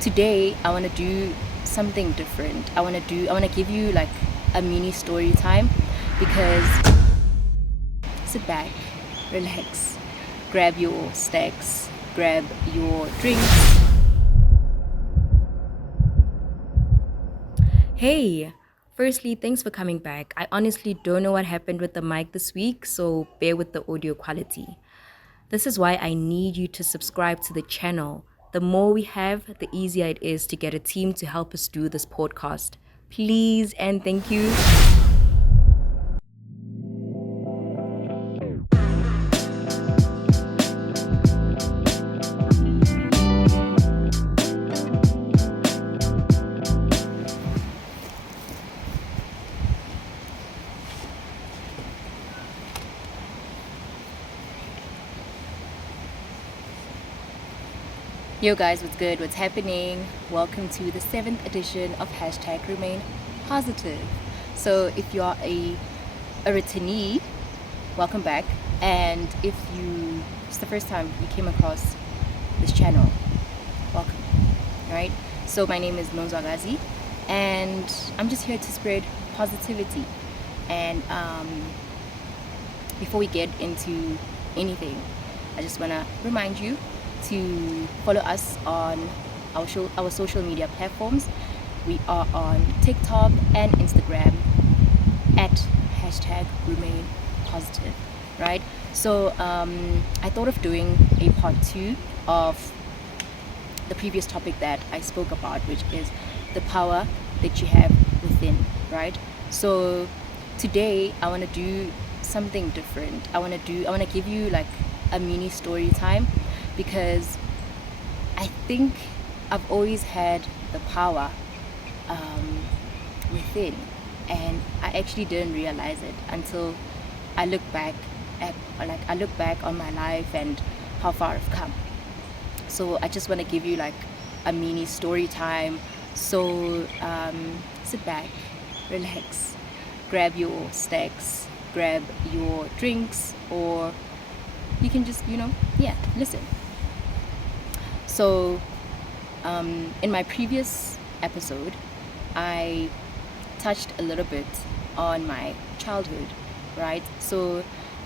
today I want to do something different. I want to give you like a mini story time, because sit back, relax, grab your snacks, grab your drinks. Hey, firstly, thanks for coming back. I honestly don't know what happened with the mic this week, so bear with the audio quality. This is why I need you to subscribe to the channel. The more we have, the easier it is to get a team to help us do this podcast. Please and thank you. Yo guys, what's good? What's happening? Welcome to the 7th edition of Hashtag Remain Positive. So if you are a returnee, welcome back. And if it's the first time you came across this channel, welcome. Alright? So my name is Nonzwakazi, and I'm just here to spread positivity. And before we get into anything, I just want to remind you to follow us on our social media platforms. We are on TikTok and Instagram at hashtag Remain Positive, right? So I thought of doing a part 2 of the previous topic that I spoke about, which is the power that you have within, right? So today I want to do something different. I want to give you like a mini story time, because I think I've always had the power within, and I actually didn't realize it until I look back on my life and how far I've come. So I just want to give you like a mini story time. So sit back, relax, grab your snacks, grab your drinks, or you can just listen. So in my previous episode, I touched a little bit on my childhood, right? So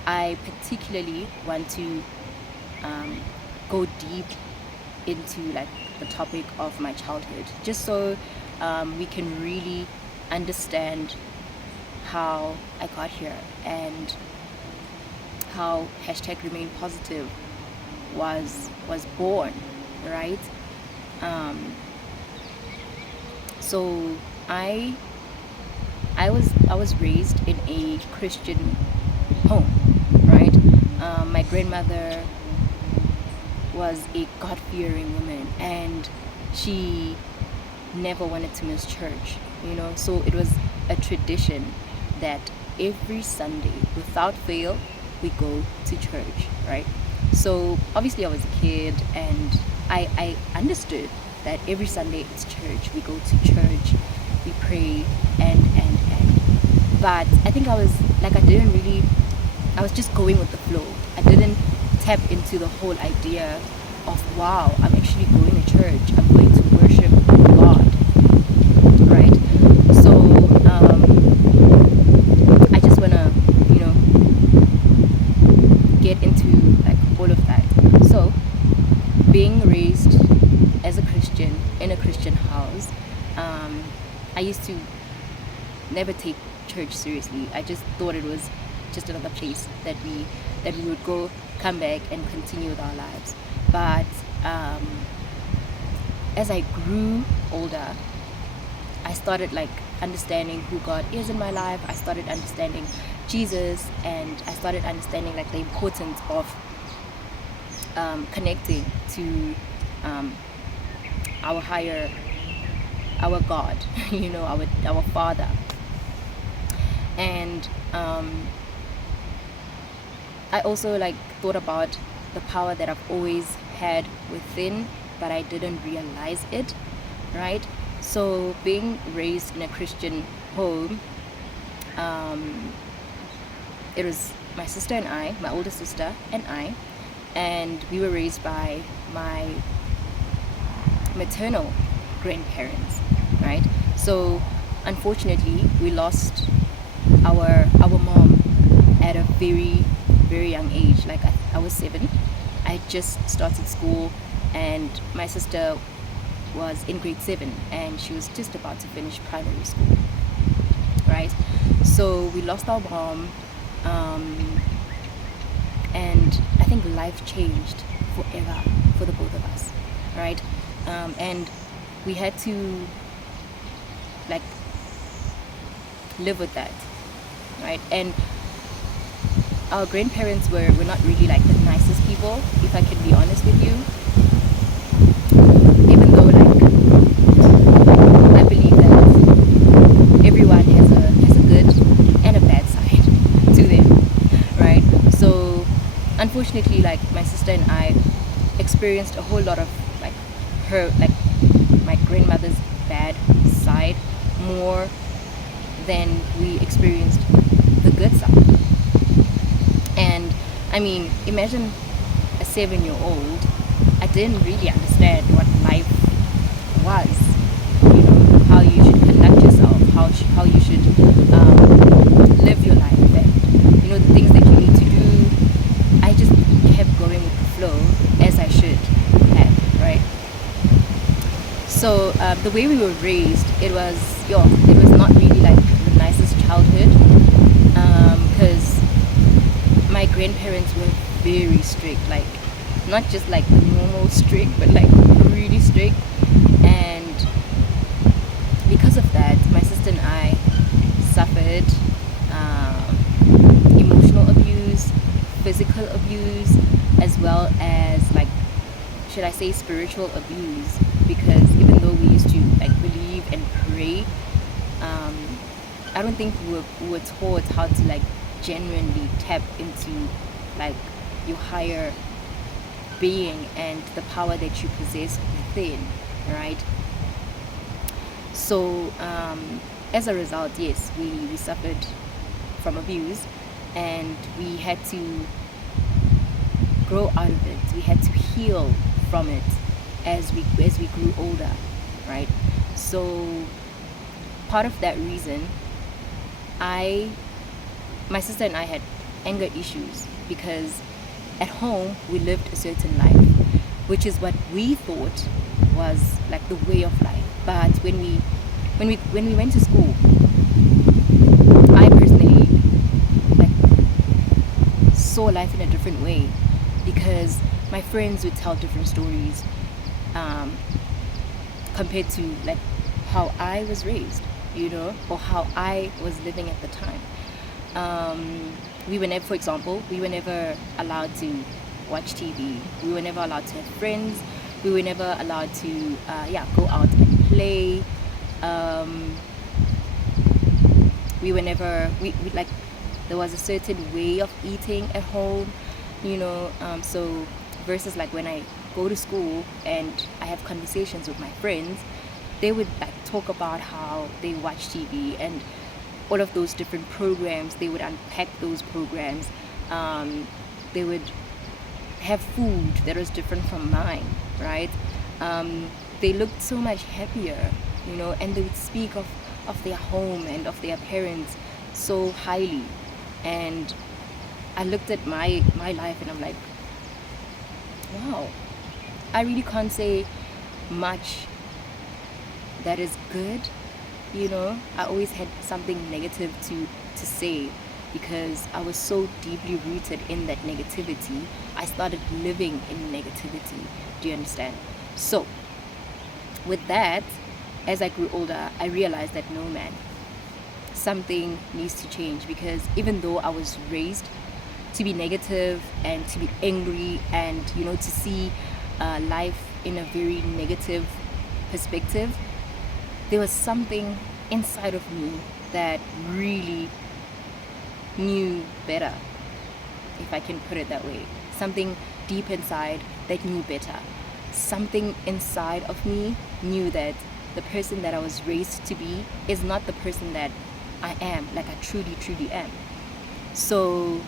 I particularly want to go deep into like the topic of my childhood, just so we can really understand how I got here and how hashtag Remain Positive was born, right? So I was raised in a Christian home, right? My grandmother was a God-fearing woman, and she never wanted to miss church, so it was a tradition that every Sunday, without fail, we go to church, right? So obviously I was a kid, and I understood that every Sunday it's church. We go to church, we pray, and but I think I was just going with the flow. I didn't tap into the whole idea of, wow, I'm actually going to church, I'm going to worship God, right? So I just want to get into like all of that. So being raised as a Christian in a Christian house, I used to never take church seriously. I just thought it was just another place that we would go, come back, and continue with our lives. But as I grew older, I started like understanding who God is in my life. I started understanding Jesus, and I started understanding like the importance of connecting to our God, our Father. And I also like thought about the power that I've always had within, but I didn't realize it, right? So being raised in a Christian home, it was my sister and I, my older sister and I, and we were raised by my maternal grandparents, right? So unfortunately, we lost our mom at a very young age. Like I was 7. I had just started school, and my sister was in grade 7, and she was just about to finish primary school, right? So we lost our mom, and I think life changed forever for the both of us, right? And we had to like live with that, right? And our grandparents were not really like the nicest people, if I can be honest with you. Even though like I believe that everyone has a good and a bad side to them, right? So unfortunately, like my sister and I experienced a whole lot of like my grandmother's bad side more than we experienced the good side. And I mean, imagine a 7-year-old. I didn't really understand what life was, how you should conduct yourself, how you should live your life, and the things that you need to do. I just kept going with the flow as I should have, right? So the way we were raised, it was not really like the nicest childhood, because my grandparents were very strict, like not just like normal strict, but like really strict. And because of that, my sister and I suffered emotional abuse, physical abuse, as well as like, should I say, spiritual abuse, because even though we used to like believe and pray, I don't think we were taught how to like genuinely tap into like your higher being and the power that you possess within, right? So as a result, yes, we suffered from abuse, and we had to grow out of it. We had to heal from it as we grew older, right? So part of that reason, my sister and I had anger issues, because at home we lived a certain life, which is what we thought was like the way of life. But when we went to school, I personally like saw life in a different way, because my friends would tell different stories compared to like how I was raised, or how I was living at the time. We were never, for example, we were never allowed to watch TV. We were never allowed to have friends. We were never allowed to, go out and play. We were never, we like, there was a certain way of eating at home, so versus like when I go to school and I have conversations with my friends, they would like talk about how they watch TV and all of those different programs. They would unpack those programs. They would have food that was different from mine, right? They looked so much happier, and they would speak of their home and of their parents so highly. And I looked at my life and I'm like, wow, I really can't say much that is good. I always had something negative to say, because I was so deeply rooted in that negativity. I started living in negativity. Do you understand? So with that, as I grew older, I realized that no, man, something needs to change, because even though I was raised to be negative and to be angry and to see life in a very negative perspective, there was something inside of me that really knew better, if I can put it that way. Something deep inside that knew better. Something inside of me knew that the person that I was raised to be is not the person that I am, like I truly am. So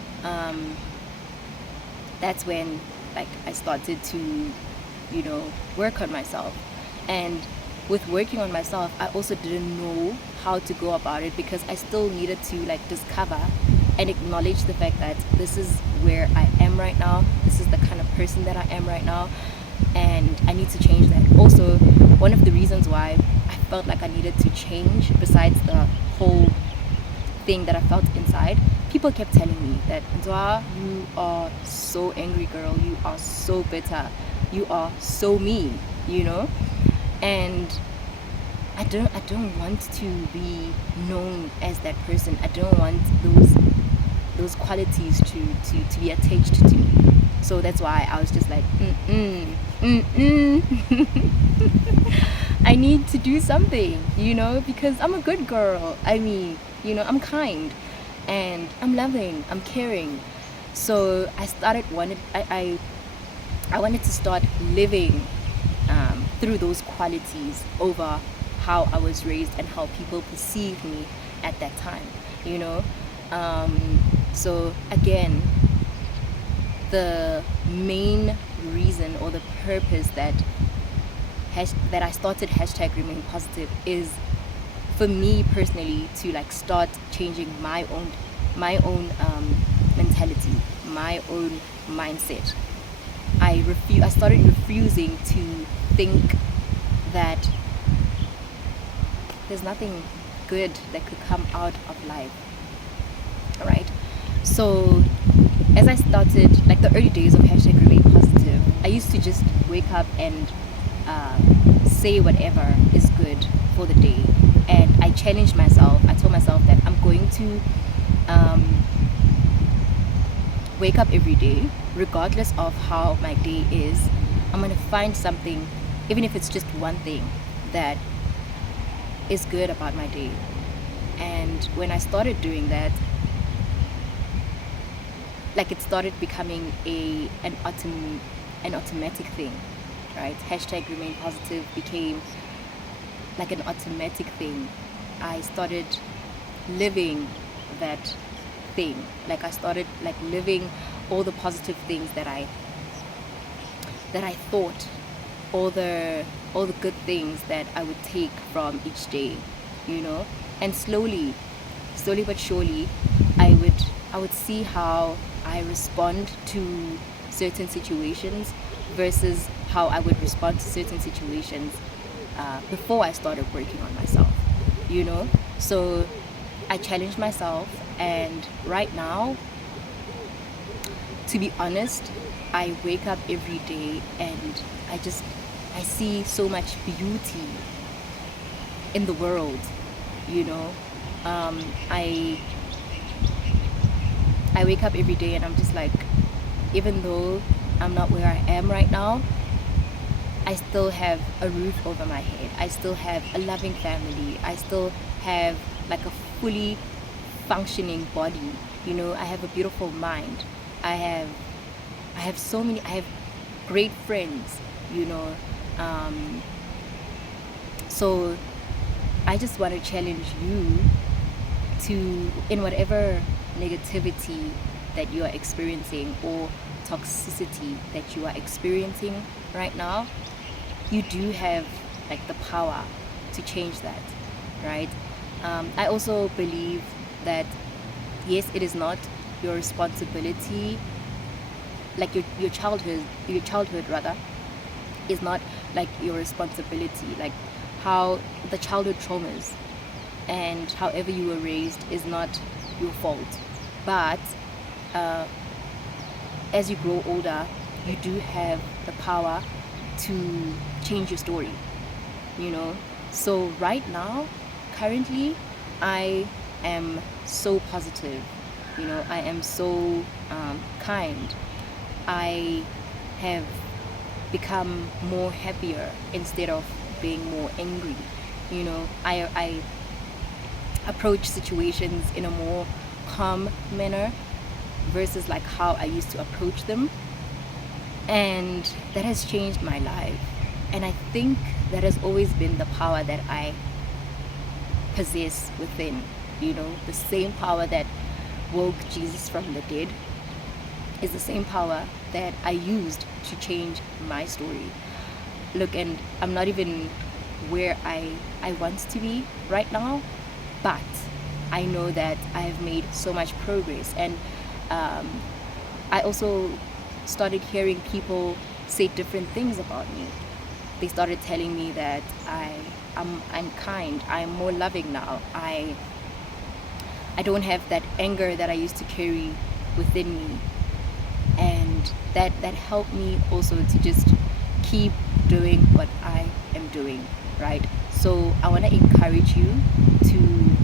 that's when like I started to work on myself. And with working on myself, I also didn't know how to go about it, because I still needed to like discover and acknowledge the fact that this is where I am right now, this is the kind of person that I am right now, and I need to change that. Also, one of the reasons why I felt like I needed to change, besides the whole thing that I felt inside, people kept telling me that, Nzwa, you are so angry, girl, you are so bitter, you are so mean, you know. And I don't want to be known as that person. I don't want those qualities to be attached to me. So that's why I was just like, I need to do something, you know, because I'm a good girl. I mean, you know, I'm kind and I'm loving, I'm caring. So I wanted to start living through those qualities over how I was raised and how people perceived me at that time, you know. So again, the main reason or the purpose that I started #Remain Positive is for me personally to like start changing my own mentality, my own mindset. I started refusing to think that there's nothing good that could come out of life. All right. So as I started, like the early days of #Remain Positive, I used to just wake up and say whatever is good for the day, and I challenged myself. I told myself that I'm going to wake up every day, regardless of how my day is. I'm going to find something, even if it's just one thing, that is good about my day. And when I started doing that, like it started becoming an automatic thing, right? #Remain Positive became like an automatic thing. I started living that thing. Like I started like living all the positive things that I thought, all the good things that I would take from each day, you know. And slowly but surely, I would see how I respond to certain situations versus how I would respond to certain situations before I started working on myself, you know. So I challenged myself, and right now, to be honest, I wake up every day and I see so much beauty in the world, you know. I wake up every day and I'm just like, even though I'm not where I am right now, I still have a roof over my head. I still have a loving family. I still have like a fully functioning body. You know, I have a beautiful mind. I have great friends, you know. So I just want to challenge you to, in whatever negativity that you are experiencing or toxicity that you are experiencing right now, you do have like the power to change that, right? I also believe that yes, it is not your responsibility, like your childhood rather is not like your responsibility, like how the childhood traumas and however you were raised is not your fault. But as you grow older, you do have the power to change your story, you know. So right now, currently, I am so positive, you know. I am so kind. I have become more happier instead of being more angry, you know. I approach situations in a more calm manner versus like how I used to approach them, and that has changed my life. And I think that has always been the power that I possess within, you know. The same power that woke Jesus from the dead is the same power that I used to change my story. Look, and I'm not even where I want to be right now, but I know that I have made so much progress. And I also started hearing people say different things about me. They started telling me that I'm kind, I'm more loving now. I don't have that anger that I used to carry within me, and that helped me also to just keep doing what I am doing, right? So I want to encourage you to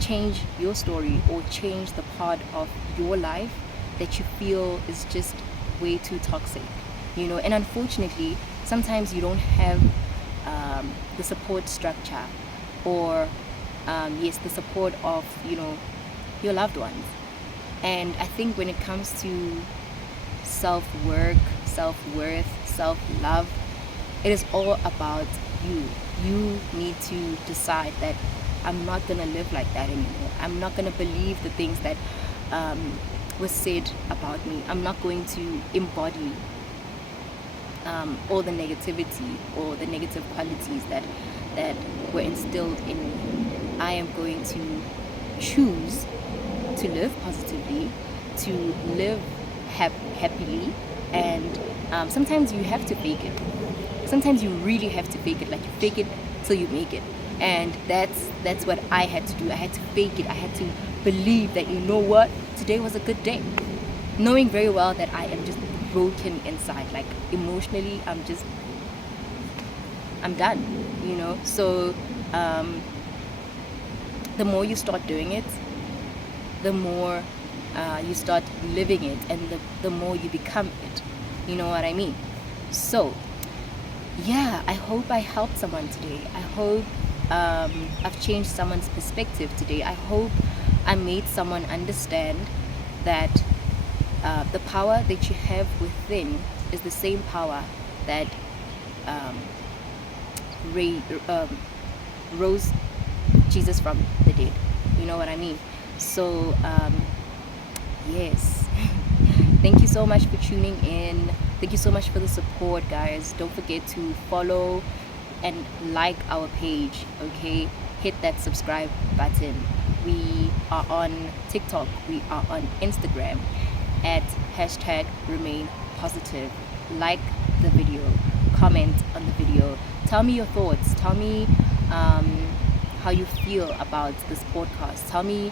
change your story, or change the part of your life that you feel is just way too toxic, and unfortunately sometimes you don't have the support structure, or yes, the support of your loved ones. And I think when it comes to self-work, self-worth, self-love, it is all about you need to decide that I'm not gonna live like that anymore. I'm not gonna believe the things that was said about me. I'm not going to embody all the negativity or the negative qualities that were instilled in me. I am going to choose to live positively, to live happily, and sometimes you have to fake it. Sometimes you really have to fake it, like you fake it till you make it. And that's what I had to do. I had to fake it. I had to believe that, what, today was a good day, knowing very well that I am just broken inside, like emotionally I'm done. So the more you start doing it, the more you start living it, and the more you become it. You know what I mean? So yeah, I hope I helped someone today. I hope I've changed someone's perspective today. I hope I made someone understand that the power that you have within is the same power that rose Jesus from the dead. You know what I mean? So yes. Thank you so much for tuning in. Thank you so much for the support, guys. Don't forget to follow and like our page, okay? Hit that subscribe button. We are on TikTok, we are on Instagram at #remain positive. Like the video, comment on the video, tell me your thoughts, tell me how you feel about this podcast, tell me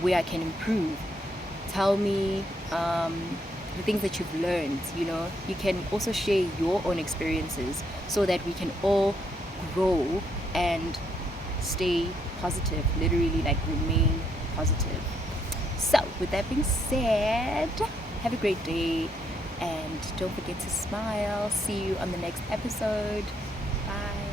where I can improve, tell me the things that you've learned. You can also share your own experiences so that we can all grow and stay positive, literally, like remain positive. So with that being said, have a great day, and don't forget to smile. See you on the next episode. Bye.